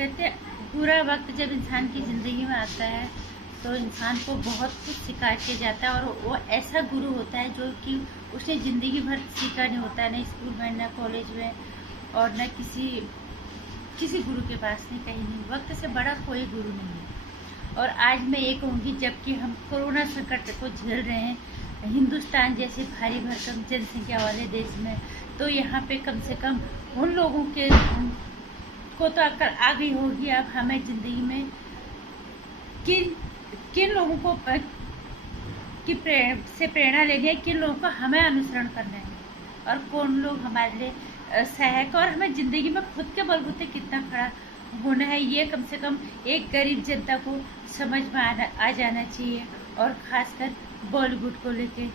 कहते हैं बुरा वक्त जब इंसान की ज़िंदगी में आता है तो इंसान को बहुत कुछ सिखा के जाता है, और वो ऐसा गुरु होता है जो कि उसे ज़िंदगी भर सीखा नहीं होता है, न स्कूल में, न कॉलेज में, और न किसी गुरु के पास नहीं, कहीं नहीं। वक्त से बड़ा कोई गुरु नहीं है। और आज मैं ये कहूँगी, जबकि हम कोरोना संकट को झेल रहे हैं हिंदुस्तान जैसे भारी भरकम जनसंख्या वाले देश में, तो यहाँ पे कम से कम उन लोगों के को तो अक्ल आ गई होगी अब हमें ज़िंदगी में किन लोगों को से प्रेरणा लेनी है, किन लोगों को हमें अनुसरण करना है, और कौन लोग हमारे लिए सहायक, और हमें ज़िंदगी में खुद के बलबूते कितना खड़ा होना है, ये कम से कम एक गरीब जनता को समझ में आ जाना चाहिए। और ख़ासकर बॉलीवुड को लेके।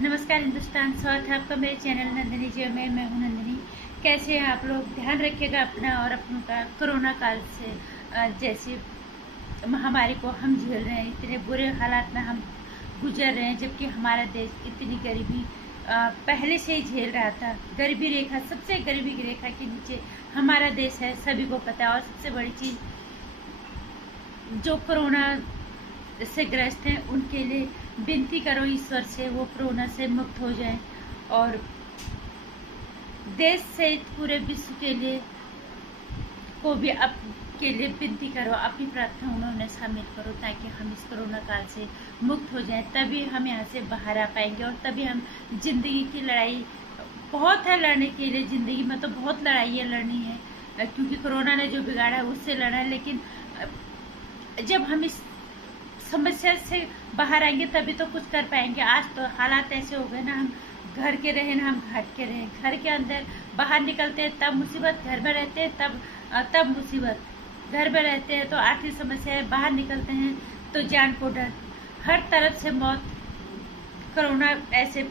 नमस्कार हिंदुस्तान, स्वागत है आपका मेरे चैनल नंदिनी जी में। मैं हूँ नंदिनी। कैसे हैं आप लोग? ध्यान रखिएगा अपना और अपनों का। कोरोना काल से जैसी महामारी को हम झेल रहे हैं, इतने बुरे हालात में हम गुजर रहे हैं, जबकि हमारा देश इतनी गरीबी पहले से ही झेल रहा था। गरीबी रेखा, सबसे गरीबी रेखा के नीचे हमारा देश है, सभी को पता है। और सबसे बड़ी चीज़, जो कोरोना से ग्रस्त हैं उनके लिए विनती करो ईश्वर से, वो कोरोना से मुक्त हो जाएं, और देश सहित पूरे विश्व के लिए को भी के लिए विनती करो, अपनी प्रार्थना उन्होंने शामिल करो, ताकि हम इस कोरोना काल से मुक्त हो जाएं। तभी हम यहाँ से बाहर आ पाएंगे, और तभी हम जिंदगी की लड़ाई बहुत है लड़ने के लिए। ज़िंदगी में तो बहुत लड़ाइयाँ लड़नी है, क्योंकि कोरोना ने जो बिगाड़ा है उससे लड़ा है, लेकिन जब हम इस समस्या से बाहर आएंगे तभी तो कुछ कर पाएंगे। आज तो हालात ऐसे हो गए ना, हम घर के रहे ना हम घाट के रहे। घर के अंदर बाहर निकलते हैं तब मुसीबत, घर में रहते हैं तब मुसीबत। घर में रहते हैं तो आर्थिक समस्या है, बाहर निकलते हैं तो जान को डर, हर तरफ से मौत। कोरोना ऐसे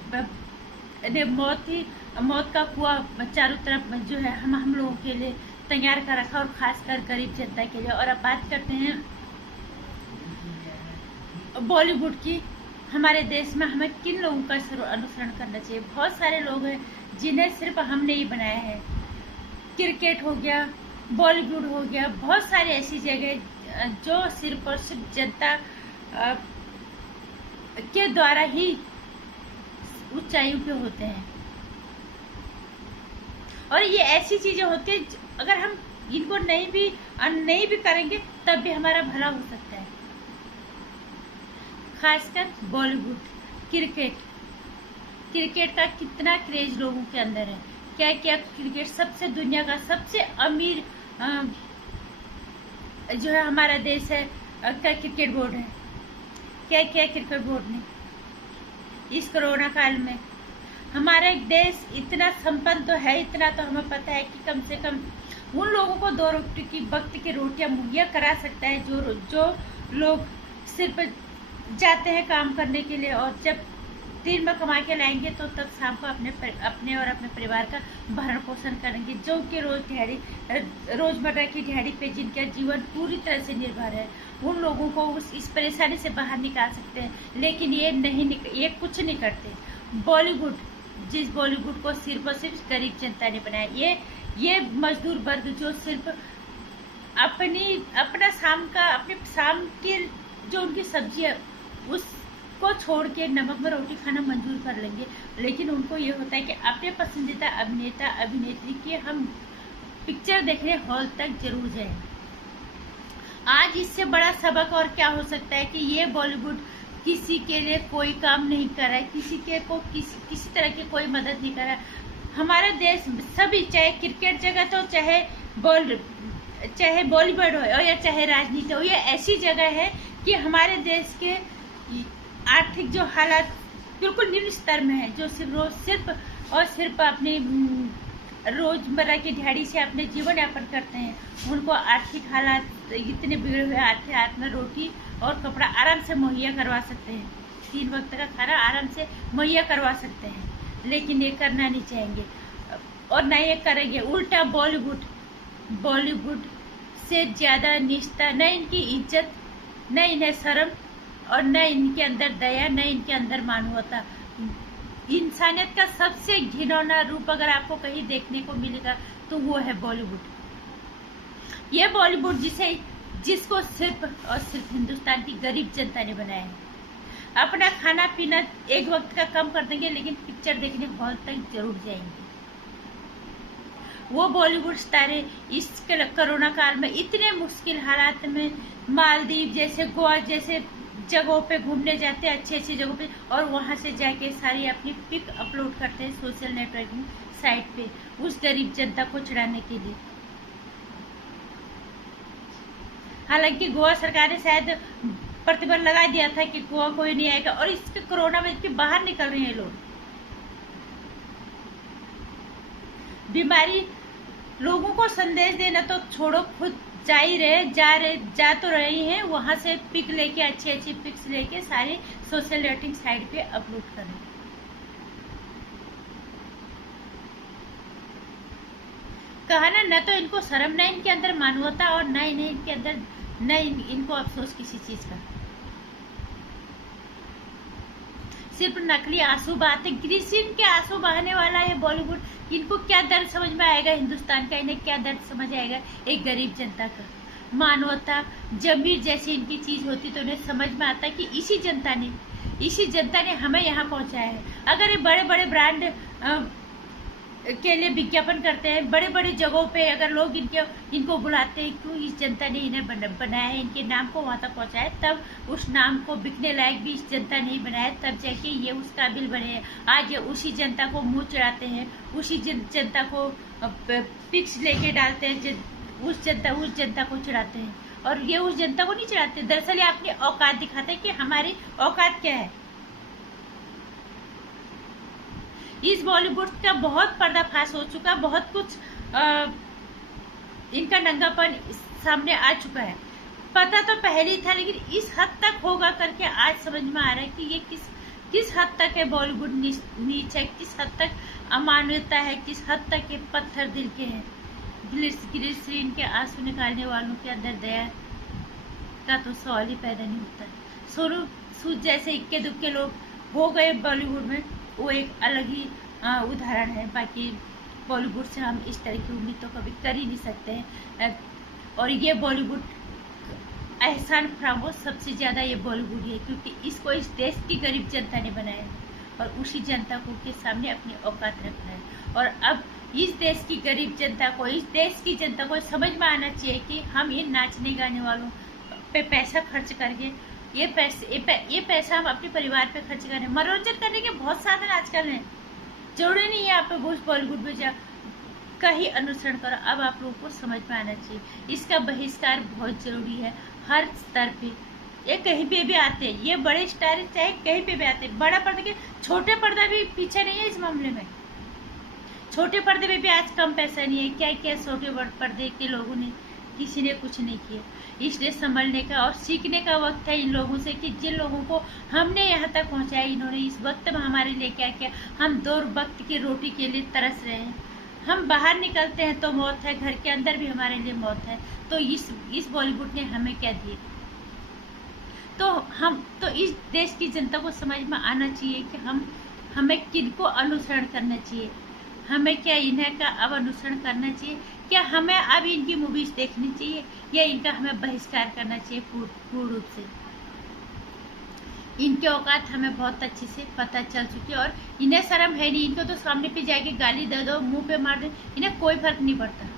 मौत का कुआं चारों तरफ जो है हम लोगों के लिए तैयार कर रखा, और खासकर गरीब जनता के लिए। और अब बात करते हैं बॉलीवुड की। हमारे देश में हमें किन लोगों का अनुसरण करना चाहिए? बहुत सारे लोग हैं जिन्हें सिर्फ हमने ही बनाया है। क्रिकेट हो गया, बॉलीवुड हो गया, बहुत सारी ऐसी जगह जो सिर्फ और सिर्फ जनता के द्वारा ही ऊंचाइयों पे होते हैं। और ये ऐसी चीजें होती है, अगर हम इनको नहीं भी करेंगे तब भी हमारा भला हो सकता है। खासकर बॉलीवुड, क्रिकेट का कितना क्रेज लोगों के अंदर है। क्या क्या क्रिकेट, सबसे दुनिया का सबसे अमीर जो है हमारा देश है का क्रिकेट बोर्ड है। क्या क्या क्रिकेट बोर्ड ने इस कोरोना काल में हमारा देश इतना संपन्न तो है, इतना तो हमें पता है कि कम से कम उन लोगों को 2 रोटी की वक्त की रोटियां मुहैया करा सकता है, जो लोग सिर्फ जाते हैं काम करने के लिए, और जब दिन में कमा के लाएंगे तो तब शाम को अपने और अपने परिवार का भरण पोषण करेंगे, जो कि रोजमर्रा की दिहाड़ी पे जिनका जीवन पूरी तरह से निर्भर है। उन लोगों को इस परेशानी से बाहर निकाल सकते हैं, लेकिन ये कुछ नहीं करते। जिस बॉलीवुड को सिर्फ और सिर्फ गरीब जनता ने बनाया, ये मजदूर वर्ग जो सिर्फ अपने शाम की जो उनकी सब्जी है उसको छोड़ के नमक में रोटी खाना मंजूर कर लेंगे, लेकिन उनको ये होता है कि अपने पसंदीदा अभिनेता अभिनेत्री की हम पिक्चर देखने हॉल तक जरूर जाएं। आज इससे बड़ा सबक और क्या हो सकता है कि ये बॉलीवुड किसी के लिए कोई काम नहीं कर रहा है, किसी तरह की कोई मदद नहीं कर रहा है। हमारा देश सभी, चाहे क्रिकेट जगत हो, चाहे बॉलीवुड हो या चाहे राजनीति हो, ये ऐसी जगह है कि हमारे देश के आर्थिक जो हालात बिल्कुल निम्न स्तर में है, जो सिर्फ अपनी रोजमर्रा की दिहाड़ी से अपने जीवन यापन करते हैं, उनको आर्थिक हालात इतने बिगड़े हुए आते हैं, हाथ में रोटी और कपड़ा आराम से मुहैया करवा सकते हैं, 3 वक्त का खाना आराम से मुहैया करवा सकते हैं, लेकिन ये करना नहीं चाहेंगे और न ये करेंगे। उल्टा बॉलीवुड से ज़्यादा निष्ठा, न इनकी इज्जत, न इन्हें शर्म, और न इनके अंदर दया, न इनके अंदर मानवता। इंसानियत का सबसे घिनौना रूप अगर आपको कहीं देखने को मिलेगा तो वो है बॉलीवुड। ये बॉलीवुड जिसको सिर्फ और सिर्फ हिंदुस्तान की गरीब जनता ने बनाया है। अपना खाना पीना एक वक्त का कम कर देंगे, लेकिन पिक्चर देखने हॉल तक जरूर जाएंगे। वो बॉलीवुड सितारे इस कोरोना काल में इतने मुश्किल हालात में मालदीव जैसे, गोवा जैसे जगहों पे घूमने जाते हैं, अच्छी अच्छी जगहों पे, और वहां से जाके सारी अपनी पिक अपलोड करते हैं सोशल नेटवर्किंग साइट पे उस गरीब जनता को चढ़ाने के लिए। हालांकि गोवा सरकार ने शायद प्रतिबंध लगा दिया था कि गोवा कोई नहीं आएगा, और इसके कोरोना में इतने बाहर निकल रहे हैं लोग। बीमारी लोगों को संदेश देना तो छोड़ो, खुद जा तो रही हैं, वहां से पिक लेके अच्छी अच्छी पिक्स लेके सारे सोशल नेटवर्किंग साइट पे अपलोड करें। कहा ना, न तो इनको शर्म, न इनके अंदर मानवता, और न इनके अंदर इनको अफसोस किसी चीज का। सिर्फ नकली आंसू बहाते, ग्रीसिन के आंसू बहाने वाला है बॉलीवुड। इनको क्या दर्द समझ में आएगा हिंदुस्तान का, इन्हें क्या दर्द समझ आएगा एक गरीब जनता का। मानवता, जमीर जैसी इनकी चीज होती तो उन्हें समझ में आता कि इसी जनता ने हमें यहाँ पहुंचाया है। अगर ये बड़े बड़े ब्रांड के लिए विज्ञापन करते हैं, बड़े बड़े जगहों पे अगर लोग इनको बुलाते हैं, क्यों इस जनता ने इन्हें बनाया है, इनके नाम को वहां तक पहुंचाया, तब उस नाम को बिकने लायक भी इस जनता ने बनाया, तब जाके ये उस काबिल बने हैं। आज ये उसी जनता को मुंह चढ़ाते हैं, उसी जनता को पिक्स लेके डालते हैं, उस जनता को चढ़ाते हैं, और ये उस जनता को नहीं चढ़ाते। दरअसल ये अपनी औकात दिखाते हैं कि हमारी औकात क्या है। इस बॉलीवुड का बहुत पर्दाफाश हो चुका, बहुत कुछ इनका नंगापन सामने आ चुका है। पता तो पहले ही था, लेकिन इस हद तक होगा करके आज समझ में आ रहा है कि ये किस हद तक है बॉलीवुड नीच है, किस हद तक अमानवीयता है, किस हद तक ये पत्थर दिल के हैं। ग्लिसरीन के आंसू निकालने वालों के अंदर दया का तो सवाल ही पैदा नहीं होता। सोनू सूद जैसे इक्के दुक्के लोग हो गए बॉलीवुड में, वो एक अलग ही उदाहरण है। बाकी बॉलीवुड से हम इस तरह की उम्मीद तो कभी कर ही नहीं सकते हैं। और ये बॉलीवुड एहसान फरामोश सबसे ज़्यादा ये बॉलीवुड है, क्योंकि इसको इस देश की गरीब जनता ने बनाया है, और उसी जनता को के सामने अपनी औकात रखना है। और अब इस देश की गरीब जनता को, इस देश की जनता को समझ में आना चाहिए कि हम इन नाचने गाने वालों पे पैसा खर्च करके ये पैसा हम अपने परिवार पे खर्च करें। मनोरंजन करने के बहुत साधन आजकल हैं, जरूरी नहीं है आप बॉलीवुड में जा कहीं अनुसरण करो। अब आप लोगों को समझ में आना चाहिए, इसका बहिष्कार बहुत जरूरी है हर स्तर पे। ये कहीं पे भी आते हैं, ये बड़े स्टार चाहे कहीं पे भी आते हैं। बड़ा पर्दा के छोटे पर्दा भी पीछे नहीं है इस मामले में। छोटे पर्दे में भी आज कम पैसा नहीं है। क्या क्या छोटे पर्दे के लोगों ने, किसी ने कुछ नहीं किया। इसलिए संभलने का और सीखने का वक्त है इन लोगों से कि जिन लोगों को हमने यहाँ तक पहुँचाया, इन्होंने इस वक्त में हमारे लिए क्या किया। हम 2 वक्त की रोटी के लिए तरस रहे हैं। हम बाहर निकलते हैं तो मौत है, घर के अंदर भी हमारे लिए मौत है। तो इस बॉलीवुड ने हमें क्या दिए। तो इस देश की जनता को समझ में आना चाहिए कि हमें किनको अनुसरण करना चाहिए। हमें क्या इन्हें का अब अनुसरण करना चाहिए, क्या हमें अब इनकी मूवीज देखनी चाहिए, या इनका हमें बहिष्कार करना चाहिए पूर्ण रूप से। इनके औकात हमें बहुत अच्छे से पता चल चुकी है, और इन्हें शर्म है नहीं। इनको तो सामने पे जाके गाली दे दो, मुंह पे मार दो, इन्हें कोई फर्क नहीं पड़ता।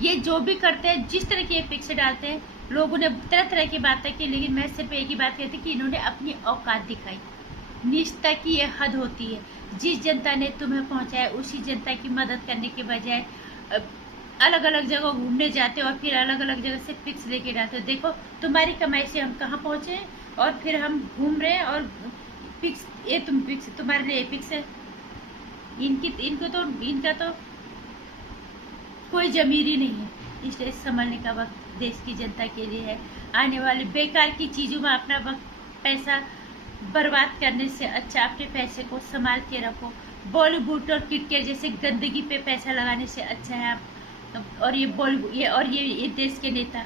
ये जो भी करते हैं, जिस तरह की पिक्स डालते हैं, लोगों ने तरह तरह की बातें की, लेकिन मैं सिर्फ एक ही बात कहती कि इन्होंने अपनी औकात दिखाई। निष्ठा की ये हद होती है। जिस जनता ने तुम्हें पहुंचाया, उसी जनता की मदद करने के बजाय अलग अलग जगह घूमने जाते और फिर अलग अलग जगह से पिक्स लेके जाते। देखो तुम्हारी कमाई से हम कहाँ पहुंचे, और फिर हम घूम रहे हैं, और पिक्स, ये पिक्स तुम्हारे लिए पिक्स है। इनका तो कोई जमीर ही नहीं है। इसलिए संभलने का वक्त देश की जनता के लिए है। आने वाले बेकार की चीजों में अपना वक्त पैसा बर्बाद करने से अच्छा अपने पैसे को संभाल के रखो। बॉलीवुड और क्रिकेट जैसे गंदगी पे पैसा लगाने से अच्छा है आप और ये देश के नेता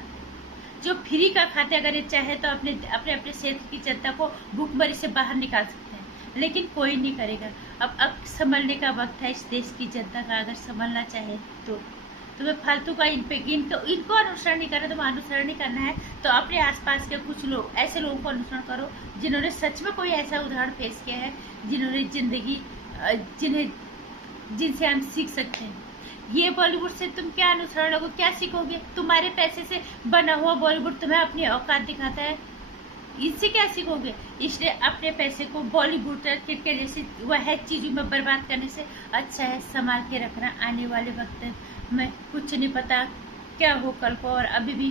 जो फ्री का खाते, अगर ये चाहे तो अपने क्षेत्र की जनता को भूखमरी से बाहर निकाल सकते हैं। लेकिन कोई नहीं करेगा। अब संभलने का वक्त है इस देश की जनता का, अगर संभलना चाहे तो। तुम्हें फालतू का इनको अनुसरण नहीं करना, तुम्हें अनुसरण नहीं करना है तो अपने आसपास के कुछ लोग, ऐसे लोगों को अनुसरण करो जिन्होंने सच में कोई ऐसा उदाहरण पेश किया है, जिन्होंने जिंदगी जिनसे हम सीख सकते हैं। ये बॉलीवुड से तुम क्या अनुसरण लोगे, क्या सीखोगे? तुम्हारे पैसे से बना हुआ बॉलीवुड तुम्हें अपनी औकात दिखाता है, इससे क्या सीखोगे? इसलिए अपने पैसे को बॉलीवुड क्रिकेट के जैसे वह चीजों में बर्बाद करने से अच्छा है संभाल के रखना। आने वाले वक्त में कुछ नहीं पता क्या हो कल को, और अभी भी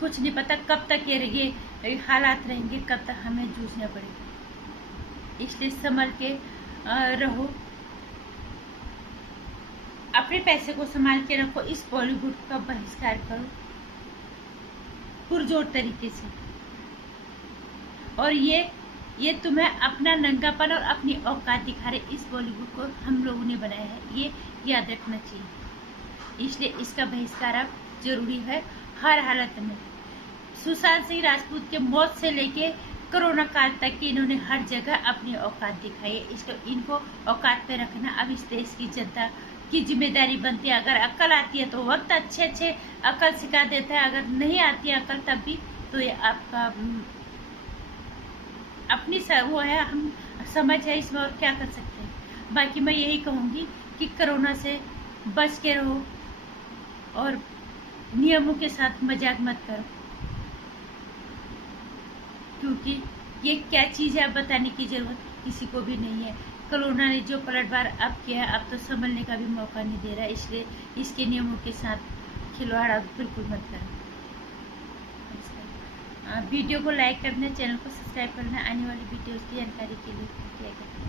कुछ नहीं पता कब तक ये हालात रहेंगे, कब तक हमें जूझना पड़ेगा। इसलिए संभल के रहो, अपने पैसे को संभाल के रखो। इस बॉलीवुड का बहिष्कार करो पुरजोर तरीके से। और ये तुम्हें अपना नंगापन और अपनी औकात दिखा रहे, इस बॉलीवुड को हम लोगों ने बनाया है, ये याद रखना चाहिए। इसलिए इसका बहिष्कार अब जरूरी है हर हालत में। सुशांत सिंह राजपूत के मौत से लेके कोरोना काल तक की इन्होंने हर जगह अपनी औकात दिखाई है, इसलिए इनको औकात पे रखना अब इस देश की जनता की जिम्मेदारी बनती है। अगर अकल आती है तो वक्त अच्छे अकल सिखा देता है, अगर नहीं आती है अकल तब भी तो ये आपका अपनी वो है, हम समझ है इसमें, और क्या कर सकते हैं। बाकी मैं यही कहूँगी कि कोरोना से बच के रहो और नियमों के साथ मजाक मत करो, क्योंकि ये क्या चीज़ है बताने की जरूरत किसी को भी नहीं है। कोरोना ने जो पलटवार अब किया है, अब तो संभलने का भी मौका नहीं दे रहा है, इसलिए इसके नियमों के साथ खिलवाड़ अब बिल्कुल मत करो। वीडियो को लाइक करना, चैनल को सब्सक्राइब करना, आने वाली वीडियोस की जानकारी के लिए किया करना।